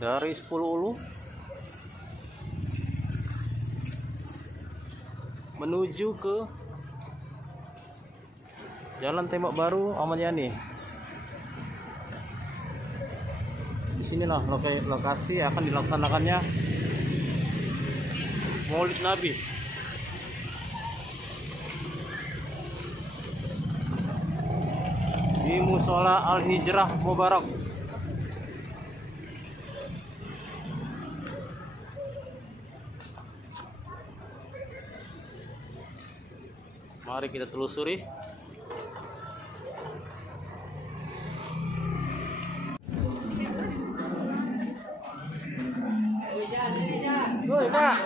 Dari 10 Ulu menuju ke Jalan Tembok Baru Ahmad Yani. Di sinilah lokasi akan dilaksanakannya Maulid Nabi. Di Musola Al Hijrah Mubarak. Mari kita telusuri. Woi, Kak.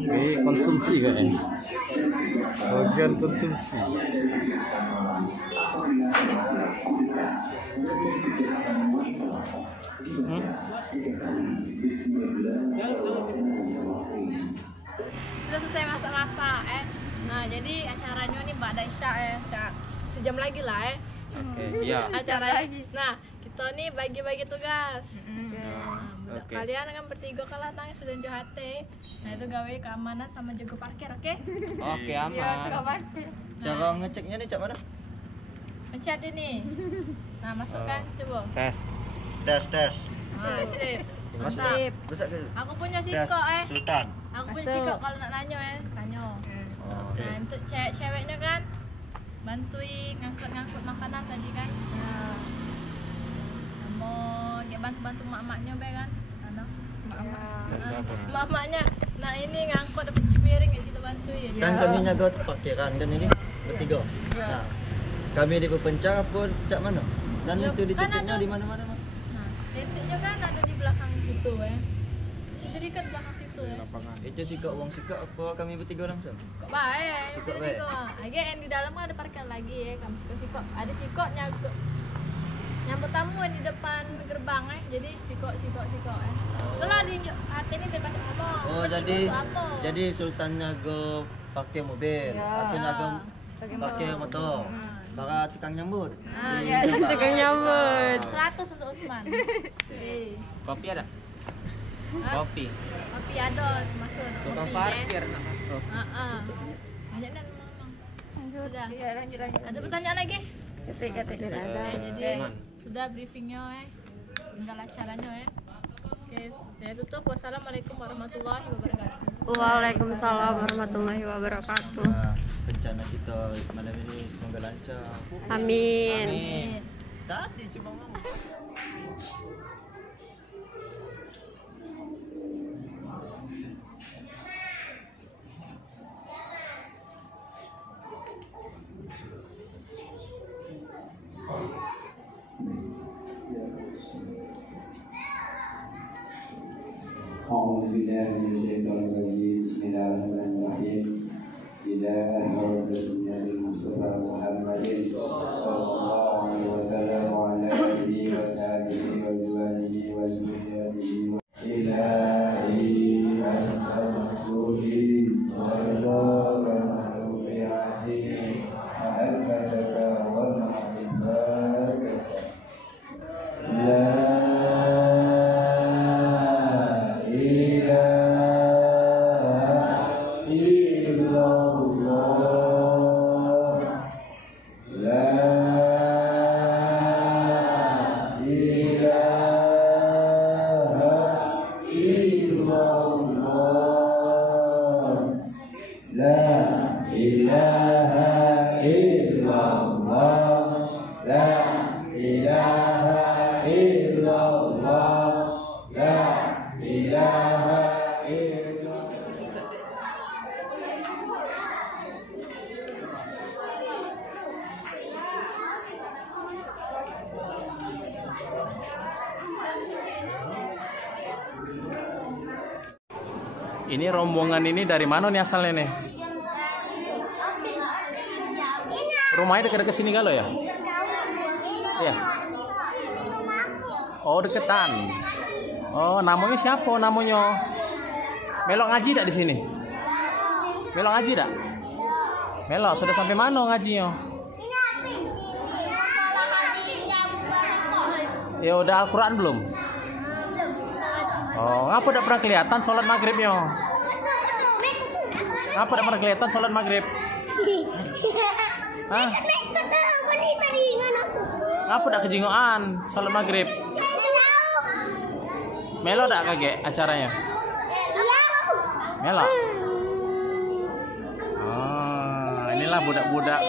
Ini konsumsi kayaknya. Bagian konsumsi. Sudah selesai masak-masak Nah, jadi acaranya nih Mbak Isya sejam lagi lah Iya. acaranya. Nah, kita nih bagi-bagi tugas. Oke. Kalian kan bertiga kalah nangis sudah johate. Nah, itu gawe keamanan sama jaga parkir, oke? Oke, aman. Cara ngeceknya nih cak mana? Pencet ini. Nah, masukkan coba. Tes. Tes. Nah, sip. Masuk. Mantap. Besar ke? Aku punya Tes. siko Sultan. Aku punya siko kalau nak nanya tanya. Oh, Nah, untuk ceweknya kan bantuin ngangkut makanan tadi kan. Nah, mau dia bantu mak-maknya be kan. Mak-maknya. Nah, ini ngangkut dapat cuci piring ya kita bantuin. Kan kami nyaga parkiran kan ini bertiga. Nah, kami di pepencar pun cak mana? Dan Ya, itu di kan titiknya ada- di mana-mana. Nah, titiknya kan ada di belakang situ Jadi kan belakang situ Itu sikap uang sikap apa kami bertiga langsung? Kok baik. Sikok Jadi baik. Agak yang di dalam kan ada parkir lagi kamu sikok. Ada sikok nyambut tamu di depan gerbang Jadi sikok. Itulah di hati ini bebas ngomong. Oh, Bertiga tuh apa? jadi Sultan nyaga parkir mobil, atau nyaga parkir motor. Para tukang nyambut. Ya, tukang nyambut. 100 untuk Usman. Kopi ada? Hah? Kopi. Kopi ada masuk. Tukang kopi, parkir nak masuk. Banyak dan ngomong. Sudah. Ada pertanyaan lagi? Ketik. Jadi Aman. sudah briefingnya tinggal acaranya Oke, saya tutup. Wassalamualaikum warahmatullahi wabarakatuh. Waalaikumsalam warahmatullahi wabarakatuh. Nah, rencana kita malam ini semoga lancar. Amin. Amin. Tadi cuma ngomong. أعوذ بالله من الشيطان الرجيم بسم الله الرحمن الرحيم إلى حضرة النبي المصطفى محمد صلى الله عليه وسلم وعلى آله وصحبه وأزواجه وذريته إلهي أنت مقصودي ورضاك محبوباتي محبتك ومحبتك illallah, la ilaha illallah, la ilaha illallah. Ini rombongan ini dari mana nih asalnya nih? Rumahnya dekat-dekat sini galau ya? Iya. Oh, deketan. Oh, namanya siapa namanya? Melok ngaji tak di sini? Melok ngaji tak? Melok, sudah sampai mana ngajinya? Ya udah Al-Quran belum? Oh, ngapa tidak pernah kelihatan sholat maghribnya? Ngapa tidak pernah kelihatan sholat maghrib? Hah? Ngapa tidak kejingoan sholat maghrib? Melo tak kaget acaranya? Melo. Oh, inilah budak-budak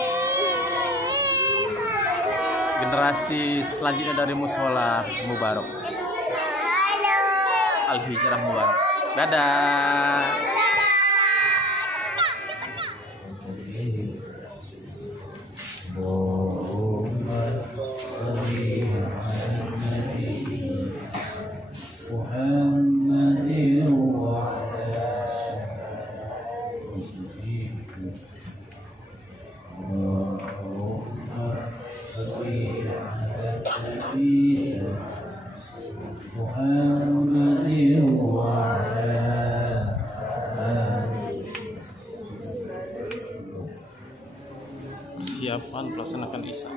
generasi selanjutnya dari Mushola Mubarak. Al-Hijrah Mubarak. Dadah. Persiapan melaksanakan Isya.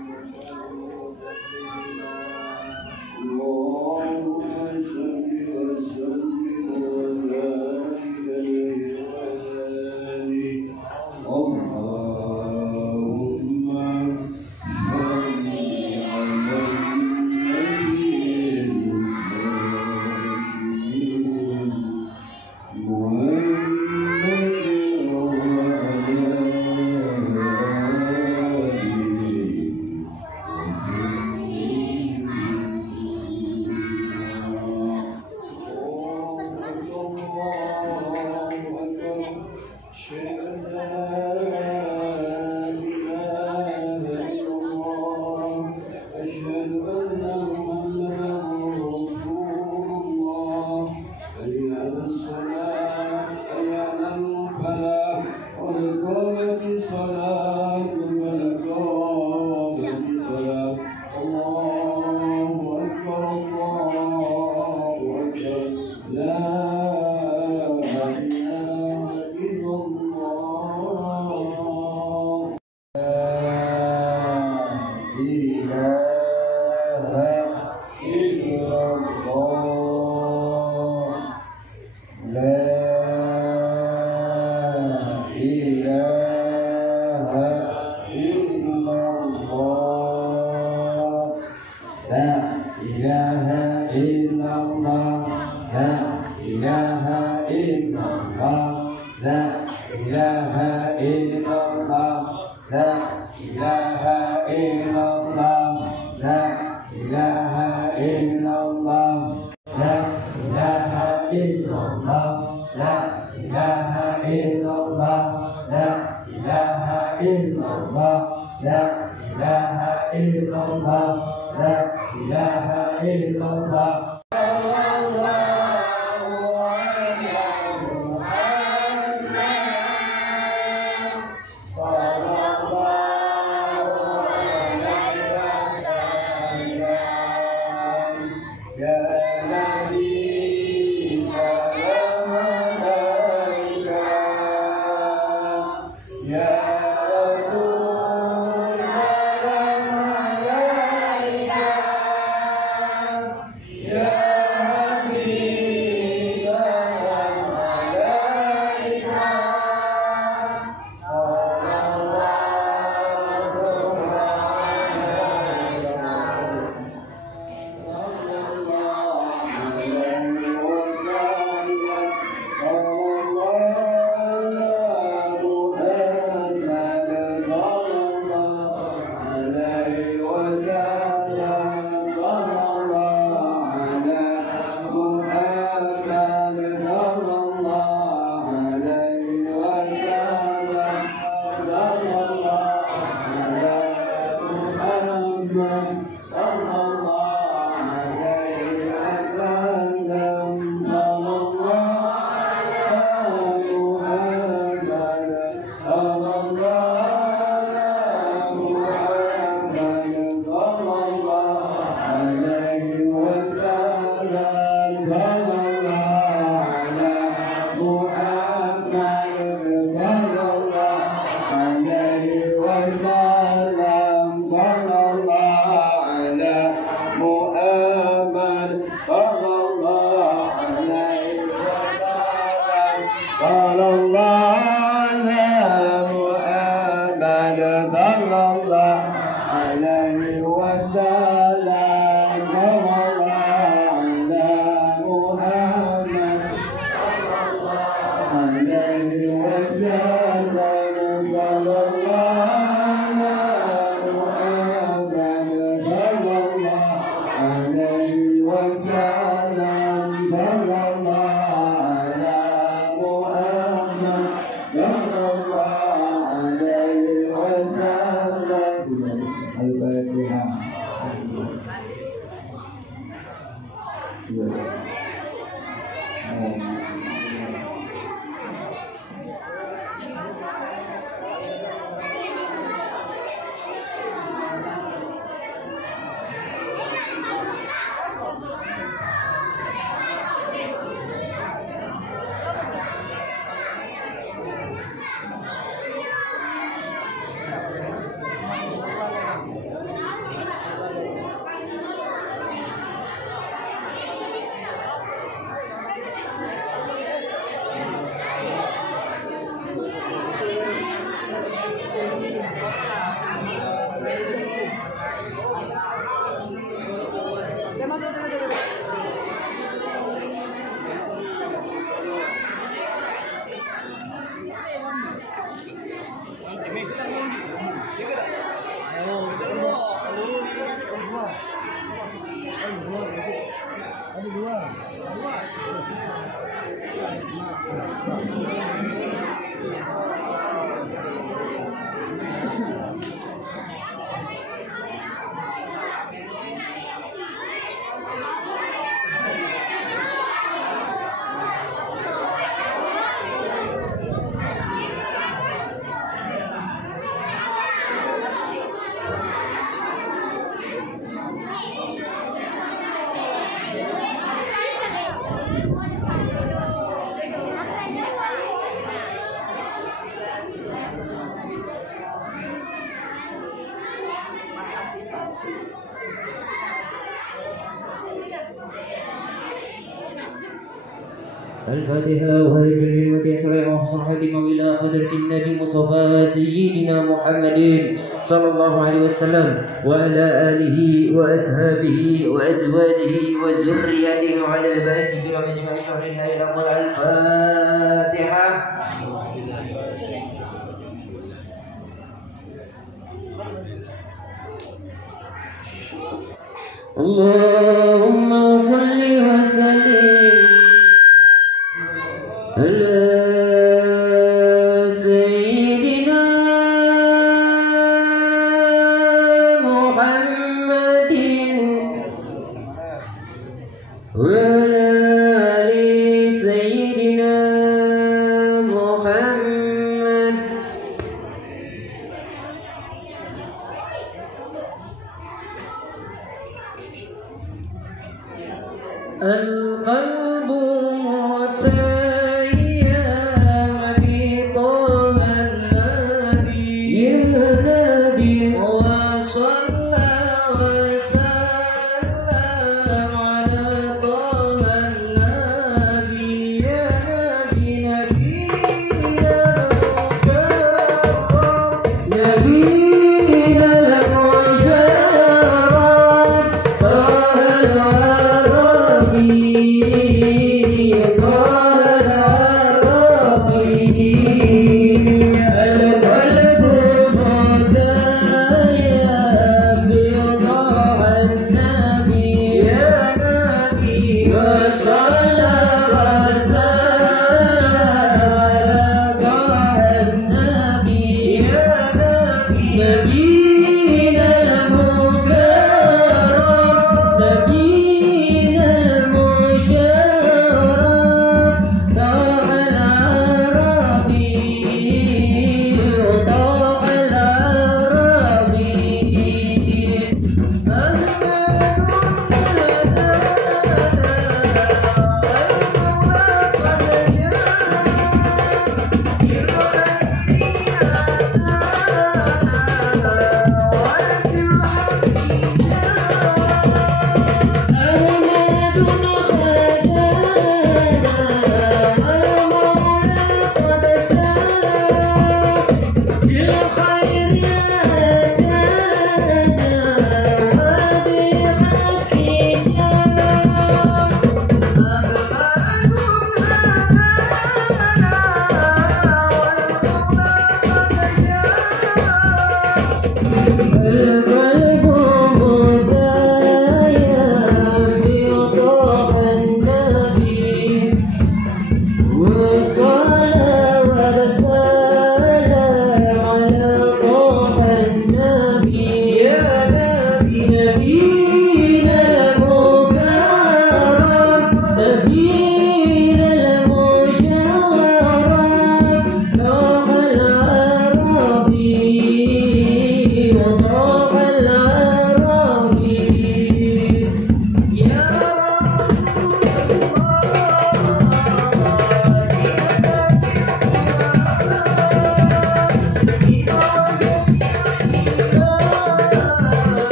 Yeah. الفاتحة وهي كلمة يسرع وصحة إلى حضرة النبي المصطفى سيدنا محمد صلى الله عليه وسلم وعلى آله وأصحابه وأزواجه وذريته وعلى بيته كرام جميع شهر الله الأول. الفاتحة. اللهم صل وسلم على سيدنا محمد وعلى آل سيدنا محمد. القلب متيم بطه النبي وصلى وسلم على طه النبي. يا نبي نبينا المكرم نبينا المجرم طه العربي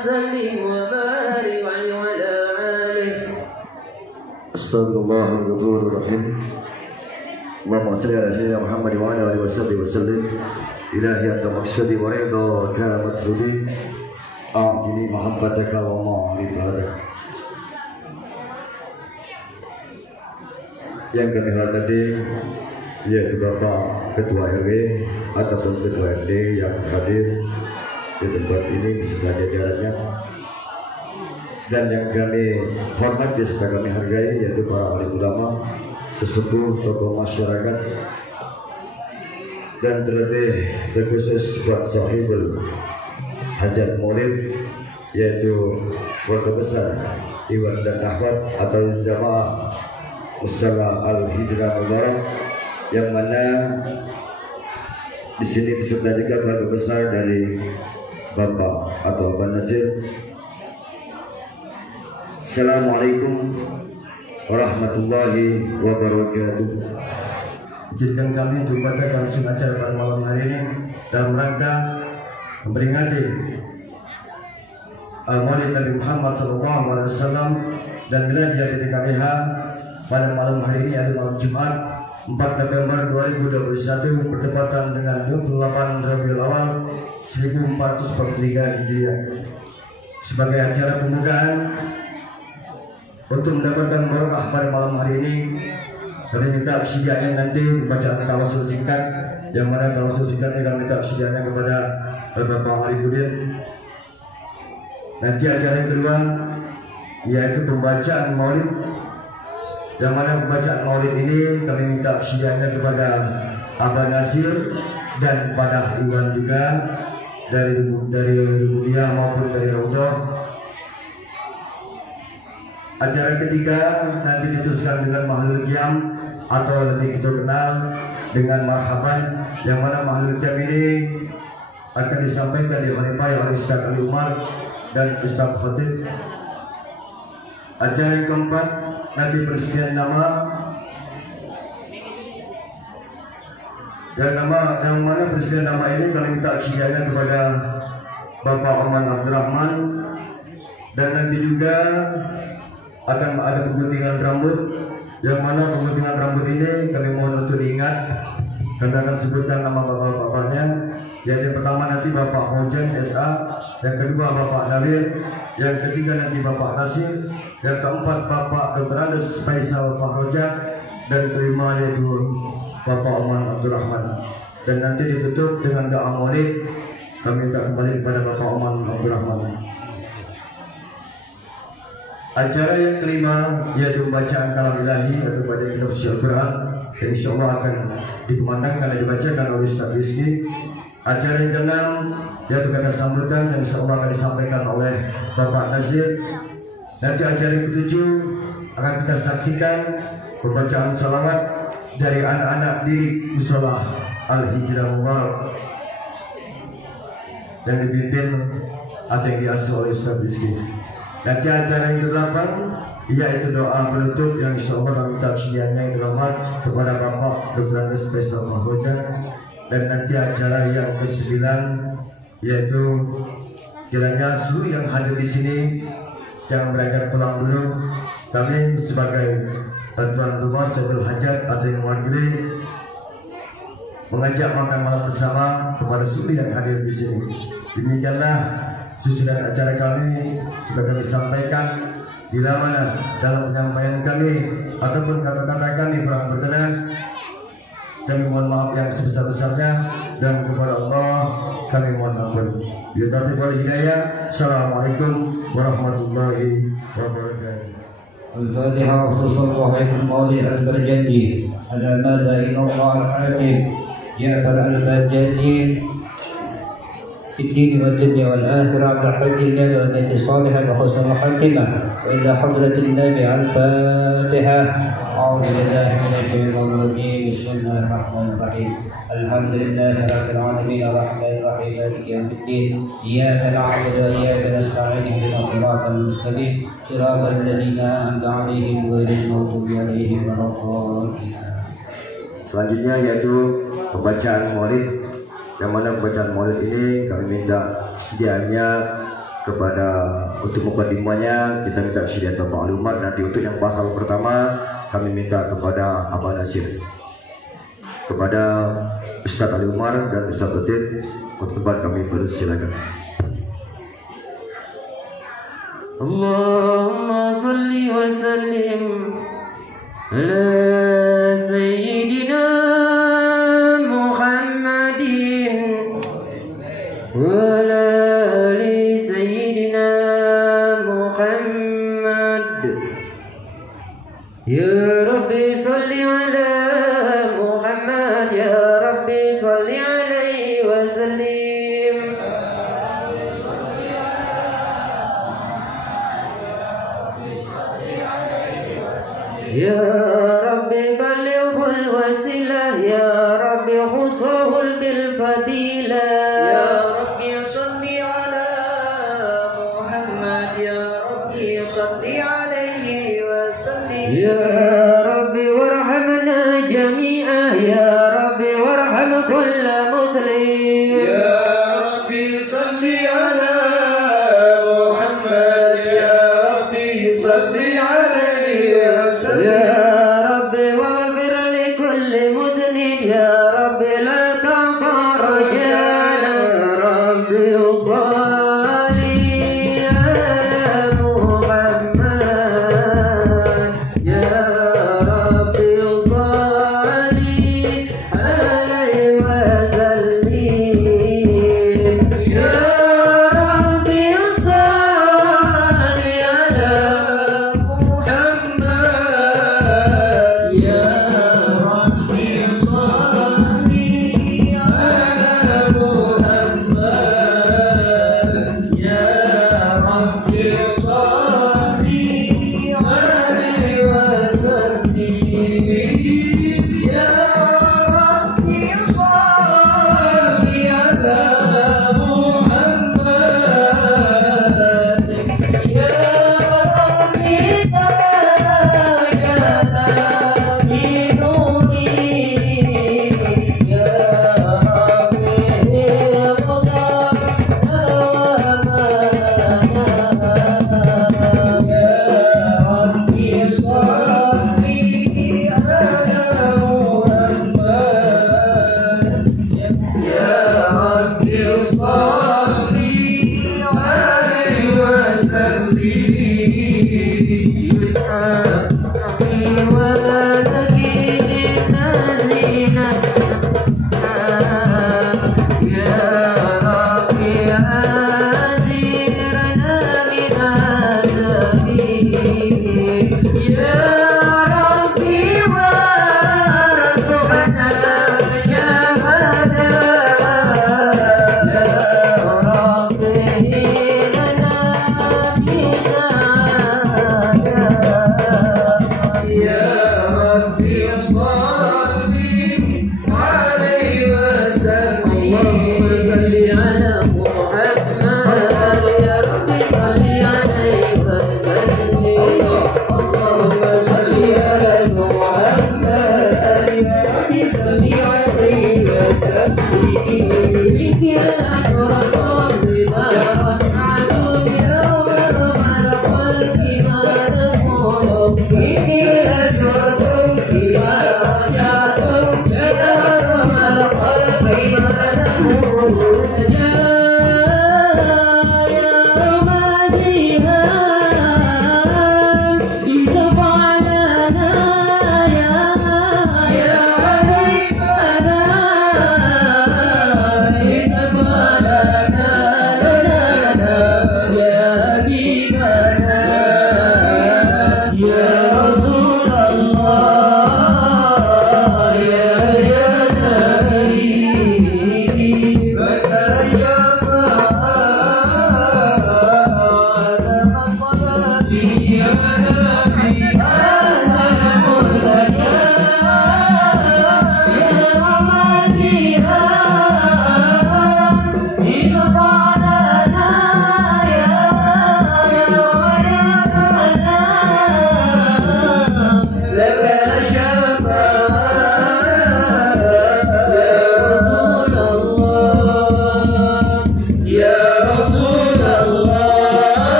وسلم وبارك عليه وعلى آله. Astagfirullah al-ghafurur rahim. Allahumma salli ala sayyidina Muhammad wa ala alihi wa sallim. Ilahi anta maqsadi wa ridhaka matsudi. A'tini mahabbataka wa ma'rifataka. Yang kami hormati yaitu Bapak Ketua RW ataupun Ketua RT yang hadir di tempat ini beserta jajarannya, dan yang kami hormati serta kami hargai yaitu para alim ulama, sesepuh, tokoh masyarakat, dan terlebih terkhusus buat sahibul hajat maulid yaitu keluarga besar Iwan dan Ahwat atau Jamaah Musyalah Al-Hijrah Mubarak, yang mana di sini beserta juga keluarga besar dari Bapak atau Abang Nasir. Assalamualaikum warahmatullahi wabarakatuh. Izinkan kami untuk membacakan acara pada malam hari ini dalam rangka memperingati Maulid Nabi Muhammad SAW dan milad Yati KBH pada malam hari ini, yaitu malam Jumat 4 November 2021 bertepatan dengan 28 Rabiul Awal 1443 Hijriah. Sebagai acara pembukaan untuk mendapatkan barokah pada malam hari ini, kami minta kesediaannya nanti bacaan tawasul singkat, yang mana tawasul singkatnya kami minta kesediaannya kepada Bapak Arifudin. Nanti acara yang kedua yaitu pembacaan maulid, yang mana pembacaan maulid ini kami minta kesediaannya kepada Abang Nasir dan pada Iwan juga dari Rubudia maupun dari Raudah. Acara ketiga nanti diteruskan dengan Mahlul Qiyam atau lebih kita kenal dengan Marhaban, yang mana Mahlul Qiyam ini akan disampaikan di Khalifah oleh Ustaz Ali Umar dan Ustaz Khatib. Acara yang keempat nanti persediaan nama, dan yang mana persediaan nama ini kami minta kesediaannya kepada Bapak Oman Abdurrahman, dan nanti juga akan ada pengguntingan rambut, yang mana pengguntingan rambut ini kami mohon untuk diingat, kami akan sebutkan nama bapak-bapaknya, yaitu yang pertama nanti Bapak Hojen SA, yang kedua Bapak Nawir, yang ketiga nanti Bapak Nasir, yang keempat Bapak Dr. Andes Faisal Fahroja, dan kelima yaitu Bapak Oman Abdurrahman. Dan nanti ditutup dengan doa maulid, kami minta kembali kepada Bapak Oman Abdurrahman. Acara yang kelima yaitu pembacaan kalam ilahi atau bacaan kitab suci Al-Quran, yang insyaAllah akan dikumandangkan dan dibacakan oleh Ustaz Rizki. Acara yang keenam yaitu kata sambutan, yang insyaAllah akan disampaikan oleh Bapak Nasir. Nanti acara yang ketujuh akan kita saksikan pembacaan salawat dari anak-anak di Musyalah Al-Hijrah Mubarak yang dipimpin atau yang diasuh oleh Ustaz Rizki. Nanti acara yang ke-8 yaitu doa penutup, yang insyaAllah kami minta kesediaannya yang terhormat kepada Bapak Dr. Andes Faisal Fahroja. Dan nanti acara yang ke-9 yaitu kiranya seluruh yang hadir di sini jangan beranjak pulang dulu. Kami sebagai tuan rumah Sayyidul Hajat atau yang mewakili mengajak makan malam bersama kepada seluruh yang hadir di sini. Demikianlah susunan acara kami sudah kami sampaikan. Bila mana dalam penyampaian kami ataupun kata-kata kami kurang berkenan, kami mohon maaf yang sebesar-besarnya, dan kepada Allah kami mohon ampun. Bila taufiq wal hidayah. Assalamualaikum warahmatullahi wabarakatuh. الفاتحة وصلى المولى البرجندي على ماذا إن الله الحاكم جعفر البرجندي في الدين والدنيا والآخرة برحمة الله والنية الصالحة وحسن الخاتمة. وإلى حضرة النبي الفاتحة. أعوذ بالله من الشيطان الرجيم. بسم الله الرحمن الرحيم. الحمد لله رب العالمين الرحمن الرحيم مالك يوم الدين. إياك نعبد وإياك نستعين اهدنا الصراط المستقيم صراط الذين أنعمت عليهم غير المغضوب عليهم ولا الضالين. Selanjutnya yaitu pembacaan maulid, yang mana pembacaan maulid ini kami minta sediaannya kepada untuk mukadimahnya kita minta kesediaan Bapak Ali Umar. Nanti untuk yang pasal pertama kami minta kepada Abah Nasir, kepada Ustadz Ali Umar dan Ustadz Latif untuk tempat kami bersilakan. Allahumma salli wa sallim ala Sayyidina Muhammadin wa ala ali Sayyidina Muhammad. Ya Rabbi salli ala Muhammad, ya Rabbi salli alaihi wa sallim. Ya Rabbi balighul wasilah, ya Rabbi khusuhul bil fadilah. Ya Rabbi salli ala Muhammad, ya Rabbi salli alaihi wa sallim. Ya Rabbi warhamna jami'an, ya Rabbi warham kulla muslim. Ya Rabbi salli ala Muhammad, ya Rabbi salli alaihi wa sallim. يا ربي واغفر لكل مذنب، يا ربي لا تعطى رجانا. ربي صلي على محمد، يا ربي صلي عليه وسلم. يا ربي صلي على Bisa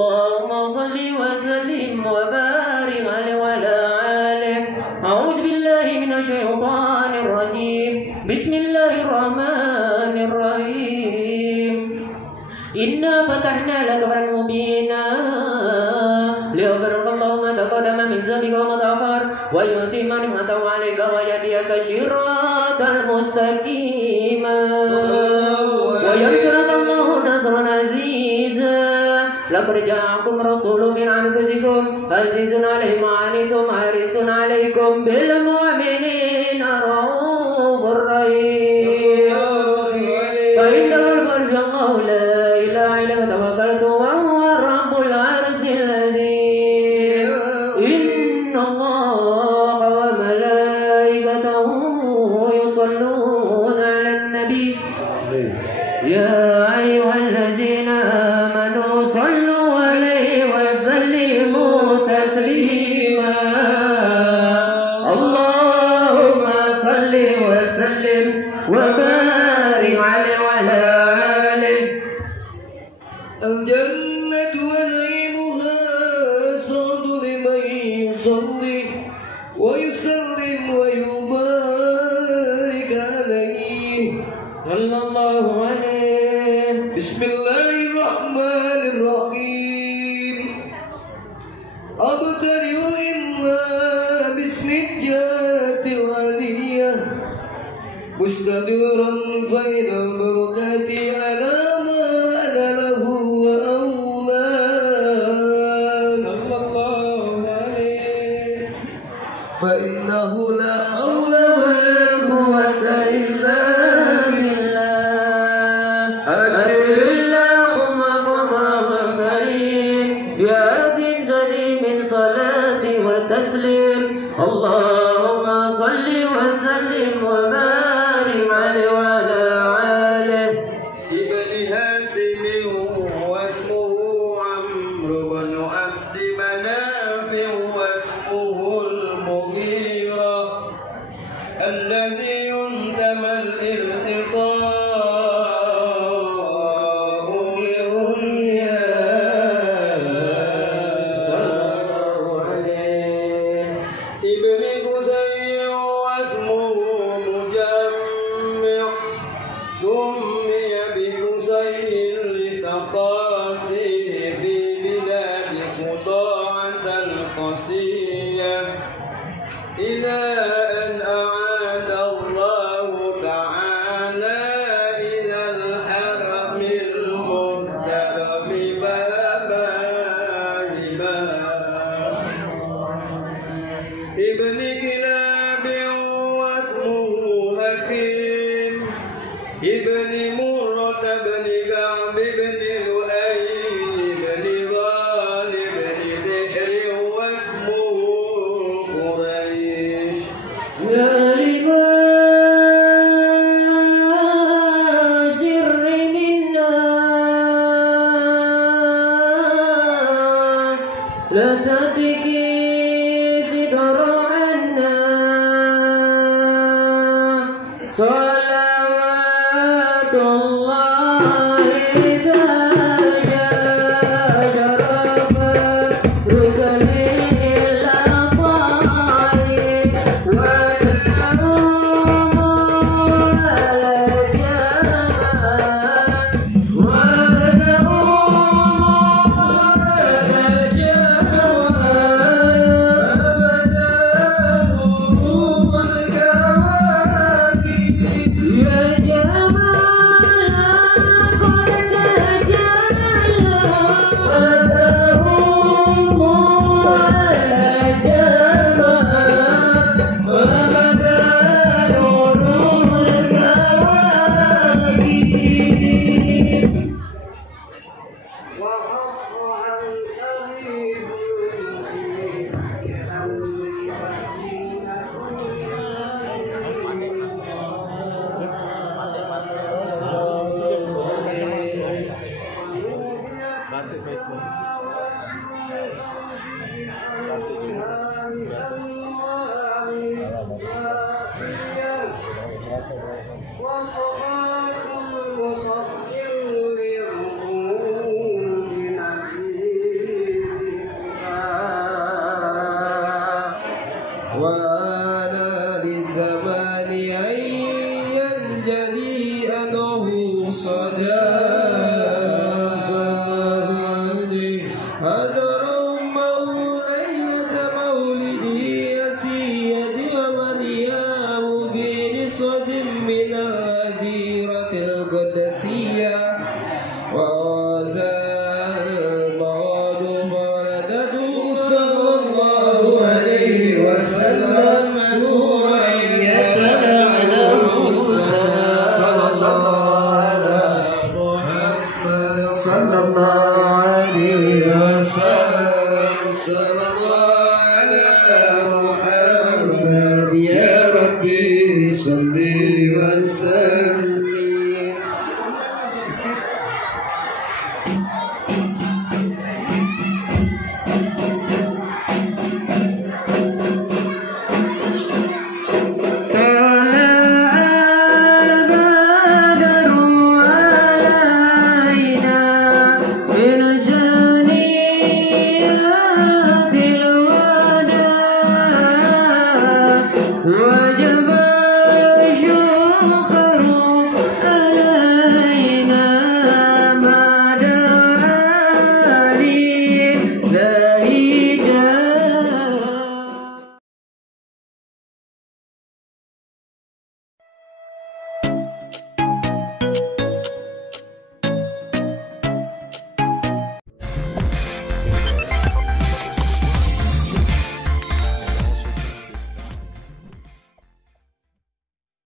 اللهم صل وسلم وبارك عليه وعلى آله. أعوذ بالله من الشيطان الرجيم. بسم الله الرحمن الرحيم. إنا فتحنا لك فتحا مبينا ليغفر لك الله ما تقدم من ذنبك وما تأخر ويتم نعمته عليك ويهديك صراطا مستقيما وينصرك الله نصرا عزيزا. لقد جاءكم رسول من أنفسكم عزيز عليه ما عنتم حريص عليكم بالمؤمنين رؤوف رحيم. فإن تولوا الله لا إله إلا هو توكلت وهو رب العرش العظيم. إن الله وملائكته يصلون على النبي يا أيها الذين آمنوا صلوا عليه وسلموا تسليما. اللهم صل وسلم وبارك عليه وعلى آله. الجنة ونعيمها صاد لمن يصلي ويسلم ويبارك عليه صلى الله عليه. بسم الله الرحمن الرحيم. أبتدئ إلا باسم الجات العلية مستديرا بين البركات على ما أنا له وأولاد صلى الله عليه. فإنه لا حول ولا قوة إلا بالله. اللهم محمد يا دين سليم صلاة وتسليم. اللهم صل وسلم وبارك عليه وعلى آله. ابن هاشم واسمه عمرو بن عبد مناف واسمه المغيرة الذي ينتمى الارتقاء لأولياء. ابن قزي واسمه مجمع سمي بقزي لتقاسيه في بلاد قطاعة القسية إلى أن أعاد الله تعالى إلى الحرم المحترم بابا ابن كلاب واسمه حكيم ابن مرة بن كعب بن لؤي بن غالب بن بحر واسمه قريش. يا لما سر منا لا تتكي ستر عنا صلوات الله تعالى شرف رسل الأطايب ودعوهم على الجمال ودعوهم على الجمال أبداهم الكواكب يا جمال قد تجلى ودعوهم على الجمال وبدأوا نور الكواكب وحق عن أبيه وصفاكم وصفر لعقول نفسي على